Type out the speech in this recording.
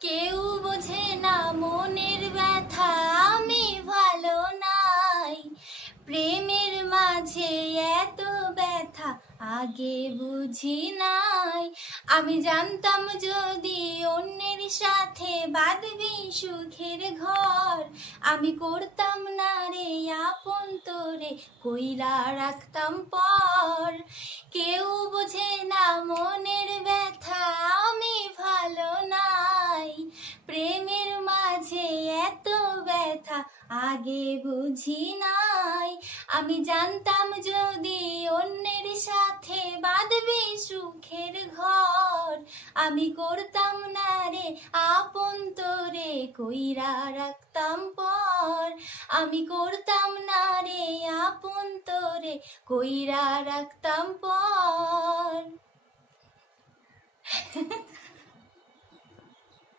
কেউ বোঝে না মনের ব্যথা, আমি ভালো নাই। প্রেমের মাঝে এত ব্যথা আগে বুঝি নাই। আমি জানতাম যদি অন্যের সাথে বাঁধবি সুখের ঘর, আমি করতাম না রে আপন তোরে, কইরা রাখতাম পর। কেউ বোঝে না মনের ব্যথা, আমি ভালো নাই। প্রেমের মাঝে এত ব্যথা আগে বুঝি নাই। আমি জানতাম যদি অন্যের সাথে বাঁধবি সুখের ঘর, আমি করতাম না রে আপন তোরে, কইরা রাখতাম পর। আমি করতাম না রে আপন তোরে, কইরা রাখতাম পর।